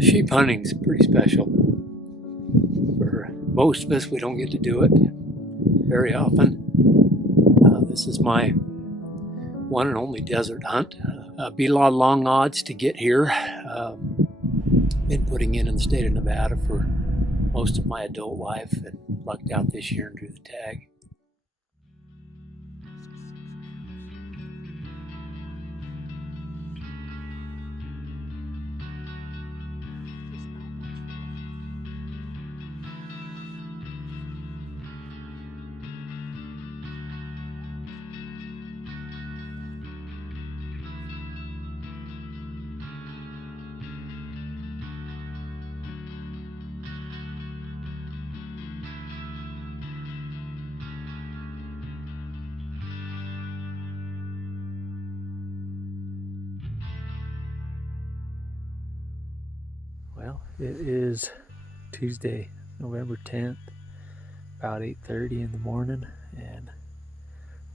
Sheep hunting is pretty special. For most of us, we don't get to do it very often. This is my one and only desert hunt. Be a lot of long odds to get here. Been putting in the state of Nevada for most of my adult life and lucked out this year and drew the tag. Well, it is Tuesday, November 10th, about 8:30 in the morning, and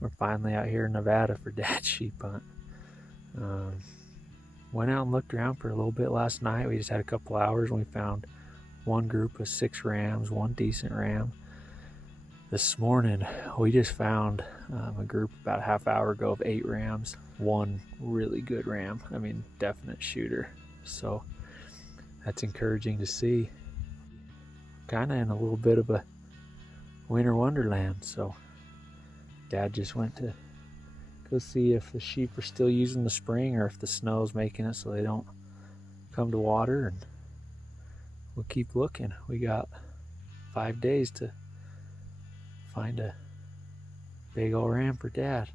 we're finally out here in Nevada for Dad's sheep hunt. Went out and looked around for a little bit last night. We just had a couple hours and we found one group of 6 rams, one decent ram. This morning, we just found a group about a half hour ago of 8 rams, one really good ram. I mean, definite shooter. So that's encouraging to see. Kind of in a little bit of a winter wonderland. So Dad just went to go see if the sheep are still using the spring or if the snow's making it so they don't come to water, and we'll keep looking. We got 5 days to find a big old ram for Dad.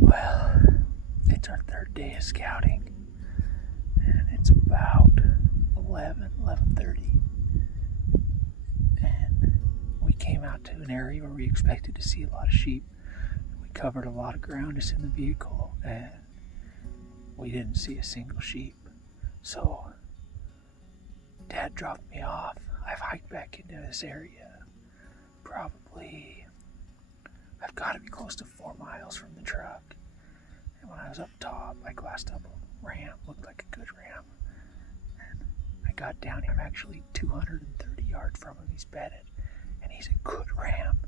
Well, it's our 3rd day of scouting, and it's about 11:30, and we came out to an area where we expected to see a lot of sheep. We covered a lot of ground just in the vehicle, and we didn't see a single sheep. So Dad dropped me off. I've hiked back into this area probably, I've got to be close to 4 miles from the truck. And when I was up top, I glassed up a ram, looked like a good ram. And I got down here, I'm actually 230 yards from him. He's bedded, and he's a good ram.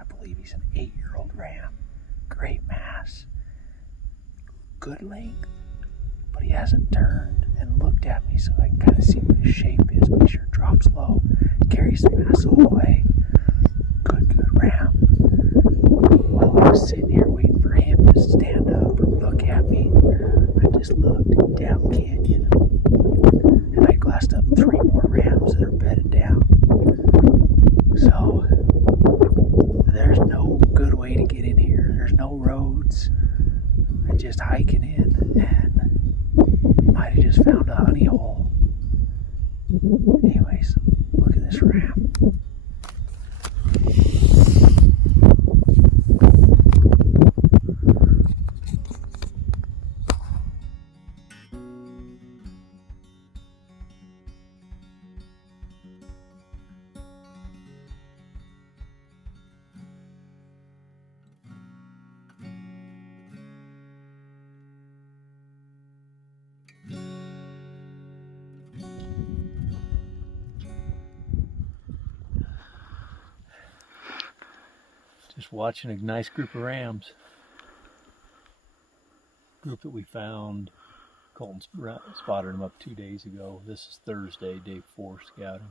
I believe he's an 8-year-old ram. Great mass, good length, but he hasn't turned and looked at me so I can kind of see what his shape is. Make sure it drops low, carries the mass all the way. Good ram. While I was sitting here waiting for him to stand up and look at me, I just looked down canyon, and I glassed up 3 more rams that are bedded down. So there's no good way to get in here. There's no roads. I'm just hiking in, and might have just found a honey hole. Anyways, look at this ram. just watching a nice group of rams. Group that we found. Colton spotted them up 2 days ago. This is Thursday, day 4 scouting.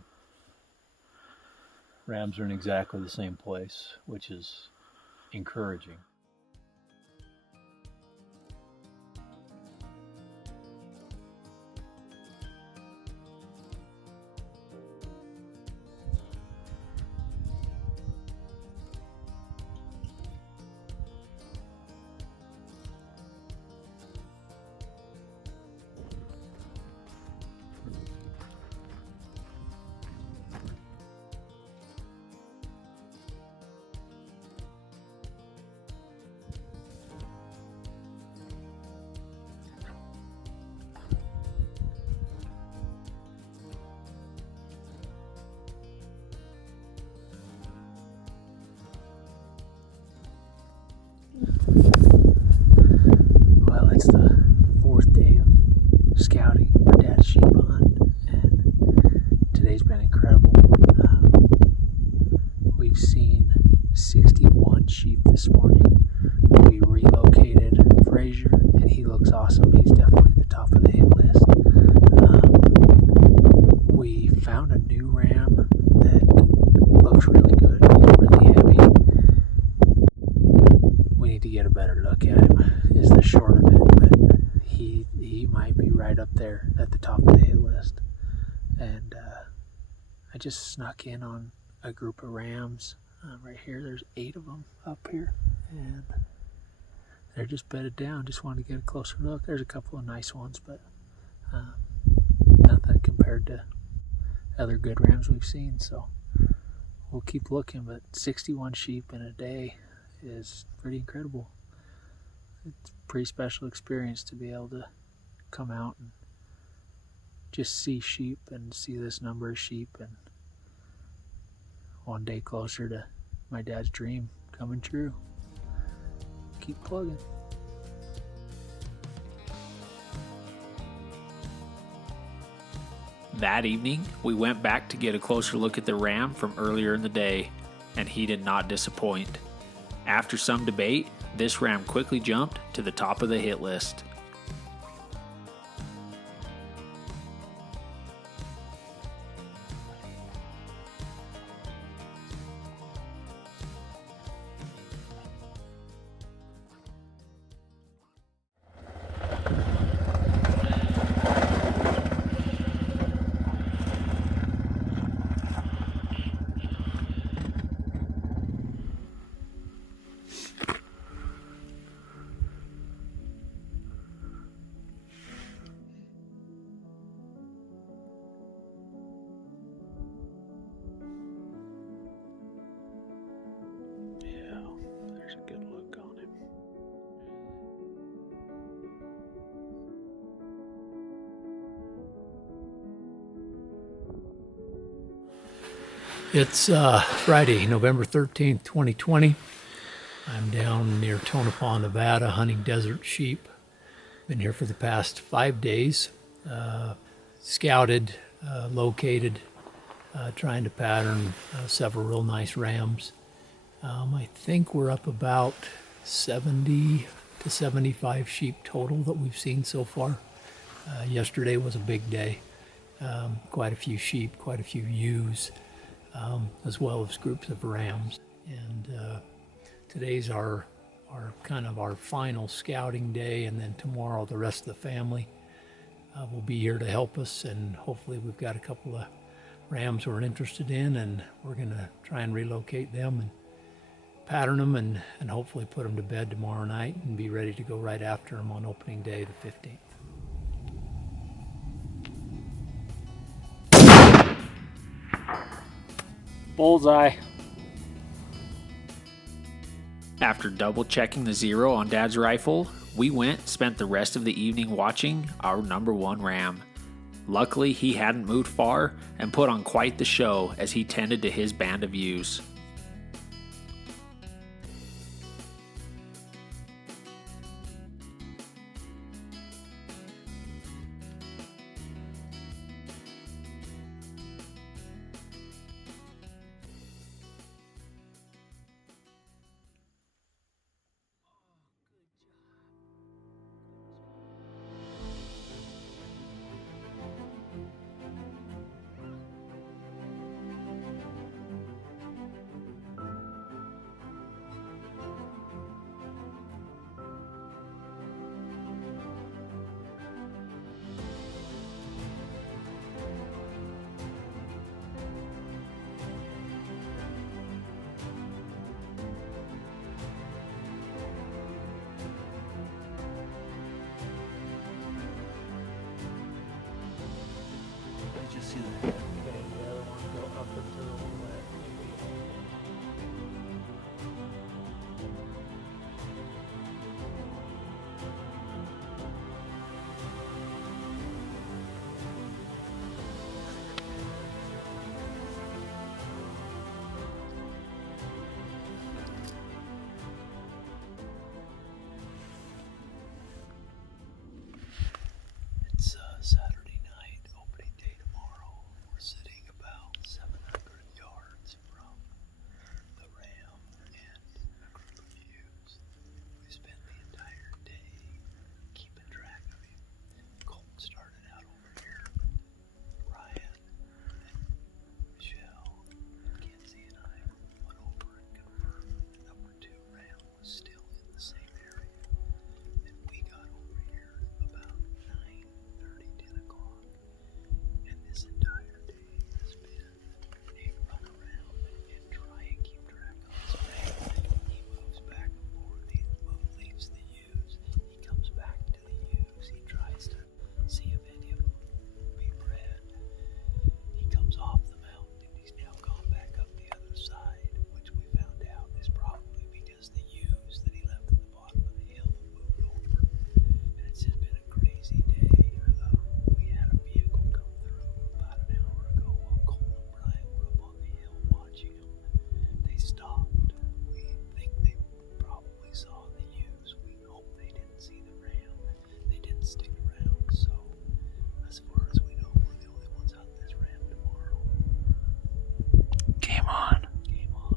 Rams are in exactly the same place, which is encouraging. Well, it's the 4th day of scouting for Dad's sheep hunt, and today's been incredible. We've seen 61 sheep this morning. We relocated Frazier, and he looks awesome. He's definitely at the top of the hit list. We found a new ram that looks really good. He's really heavy. We need to get a better look at him, is the short of it, but he might be right up there at the top of the hit list. And I just snuck in on a group of rams right here. There's 8 of them up here, and they're just bedded down. Just wanted to get a closer look. There's a couple of nice ones, but nothing compared to other good rams we've seen. So we'll keep looking, but 61 sheep in a day is pretty incredible. It's a pretty special experience to be able to come out and just see sheep and see this number of sheep, and one day closer to my dad's dream coming true. Keep plugging. That evening, we went back to get a closer look at the ram from earlier in the day, and he did not disappoint. After some debate, this ram quickly jumped to the top of the hit list. There's a good look on him. It's Friday, November 13th, 2020. I'm down near Tonopah, Nevada, hunting desert sheep. Been here for the past 5 days. Scouted, located, trying to pattern several real nice rams. I think we're up about 70 to 75 sheep total that we've seen so far. Yesterday was a big day. Quite a few sheep, quite a few ewes, as well as groups of rams. And today's our kind of our final scouting day, and then tomorrow the rest of the family will be here to help us, and hopefully we've got a couple of rams we're interested in, and we're going to try and relocate them and pattern them and hopefully put them to bed tomorrow night and be ready to go right after them on opening day, the 15th. Bullseye. After double checking the zero on Dad's rifle, we spent the rest of the evening watching our number 1 ram. Luckily, he hadn't moved far and put on quite the show as he tended to his band of ewes. just see the. Okay, the other one go up and to the left. It's Saturday night, opening day tomorrow. We're sitting about 700 yards from the ram and a group of ewes. We spent the entire day keeping track of him. Colton started out over here. Ryan and Michelle, Kenzie, and I went over and confirmed that number 2 ram was still in the same area. And we got over here about 9:30, 10 o'clock. And this entire day has been a run around and try and keep track of his ram. He moves back and forth. He leaves the ewes. He comes back to the ewes. He tries to see if any of them be bred. He comes off the mountain and he's now gone back up the other side, which we found out is probably because the ewes that he left at the bottom of the hill have moved over. And it's just been a crazy day. We had a vehicle come through about an hour ago while Cole and Brian were up on the hill watching them. They stopped. We think they probably saw the ewes. We hope they didn't see the ram. They didn't stick around, so as far as we know, we're the only ones out this ram tomorrow. Game on. Game on.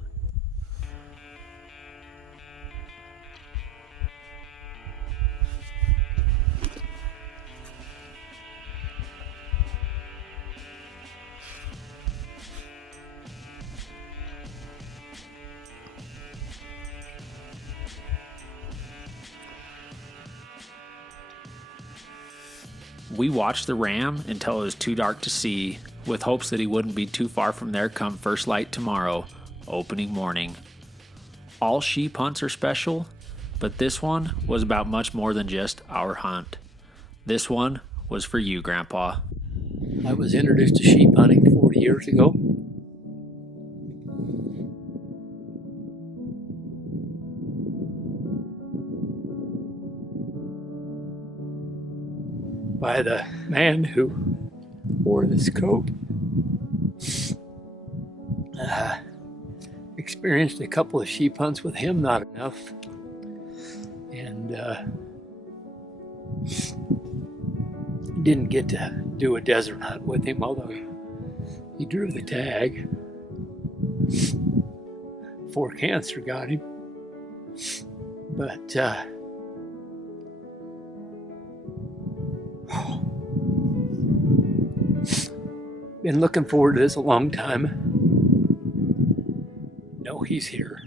We watched the ram until it was too dark to see, with hopes that he wouldn't be too far from there come first light tomorrow, opening morning. All sheep hunts are special, but this one was about much more than just our hunt. This one was for you, Grandpa. I was introduced to sheep hunting 40 years ago. By the man who wore this coat. Experienced a couple of sheep hunts with him, not enough. And didn't get to do a desert hunt with him, although he drew the tag before cancer got him. But been looking forward to this a long time. No, he's here.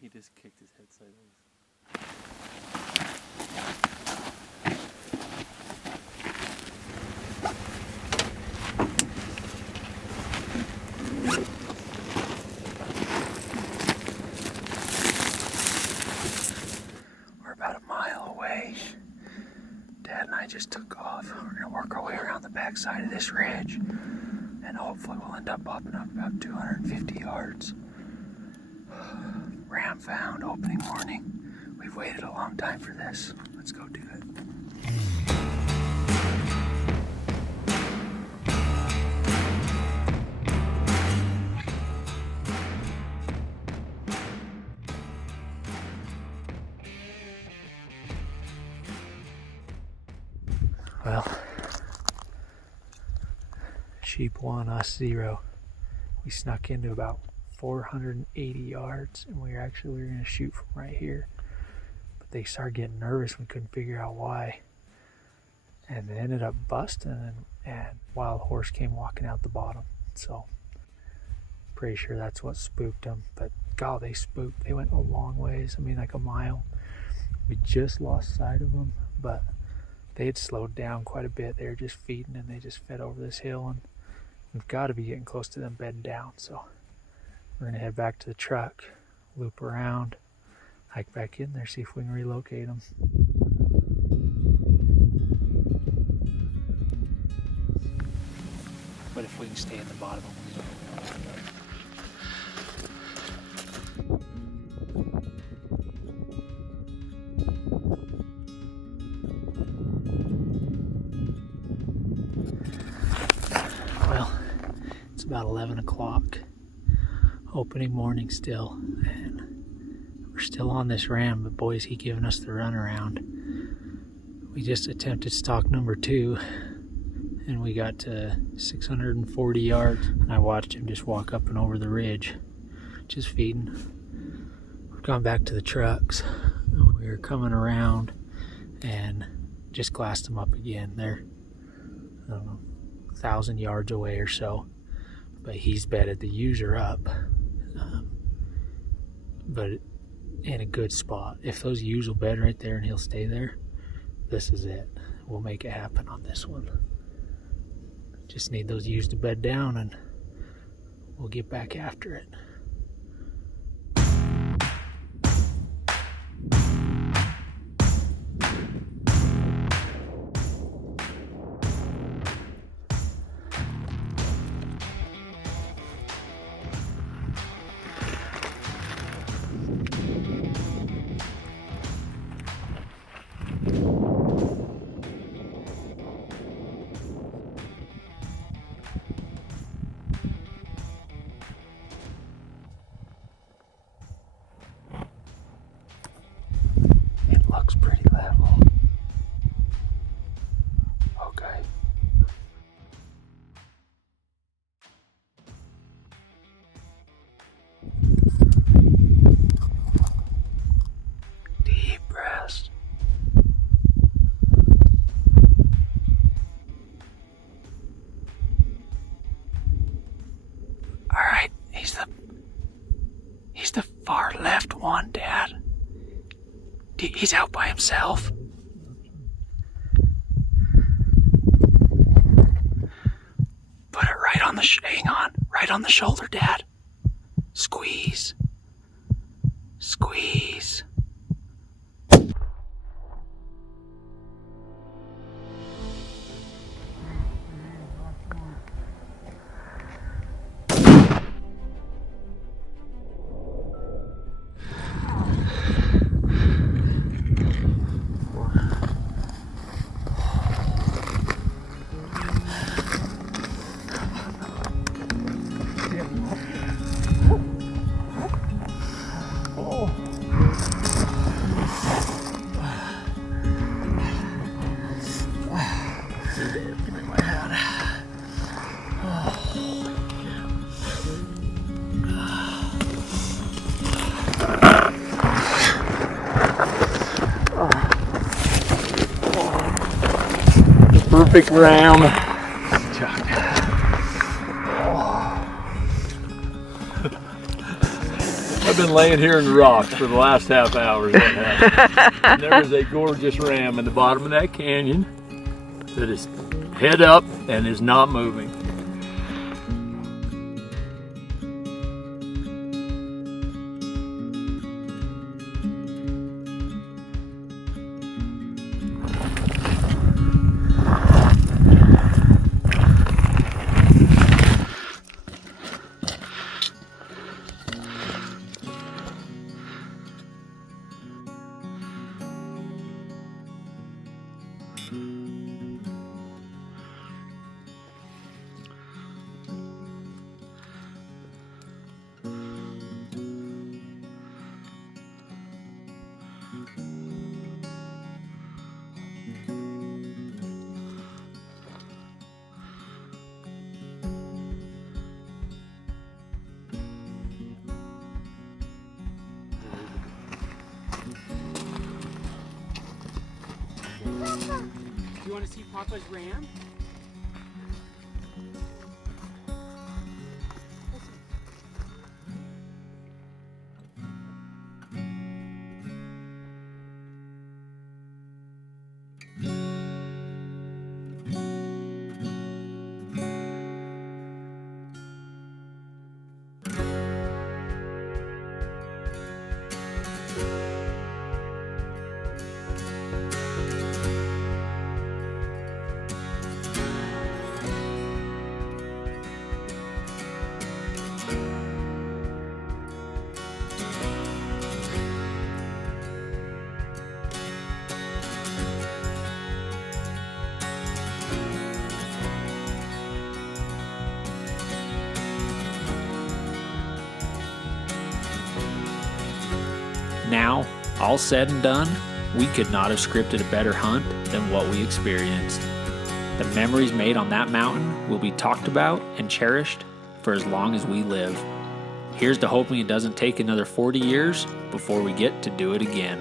He just kicked his head sideways. We're about a mile away. Dad and I just took off. We're gonna work our way around the backside of this ridge, and hopefully we'll end up popping up about 250 yards. Ram found opening morning. We've waited a long time for this. Let's go do it. Well, sheep 1, us 0. We snuck into about 480 yards, and we were going to shoot from right here, but they started getting nervous. We couldn't figure out why, and they ended up busting, and wild horse came walking out the bottom. So pretty sure that's what spooked them. But God, they spooked. They went a long ways. I mean, like a mile. We just lost sight of them, but they had slowed down quite a bit. They were just feeding, and they just fed over this hill, and we've got to be getting close to them bedding down. So we're going to head back to the truck, loop around, hike back in there, see if we can relocate them. But if we can stay in the bottom of the Well, it's about 11 o'clock, opening morning still, and we're still on this ram, but boy, is he giving us the runaround. We just attempted stock number 2, and we got to 640 yards, and I watched him just walk up and over the ridge, just feeding. We've gone back to the trucks. We were coming around and just glassed them up again. They're, I don't know, 1,000 yards away or so, but he's bedded the user up, but in a good spot. If those ewes will bed right there and he'll stay there, this is it. We'll make it happen on this one. Just need those ewes to bed down, and we'll get back after it. Looks pretty level. Okay. Deep breaths. All right, he's the far left one, Dad. He's out by himself. Put it right on the hang on, right on the shoulder, Dad. Squeeze. Squeeze. Perfect ram. I've been laying here in the rocks for the last half hour. And there is a gorgeous ram in the bottom of that canyon that is head up and is not moving. You want to see Papa's ram? All said and done, we could not have scripted a better hunt than what we experienced. The memories made on that mountain will be talked about and cherished for as long as we live. Here's to hoping it doesn't take another 40 years before we get to do it again.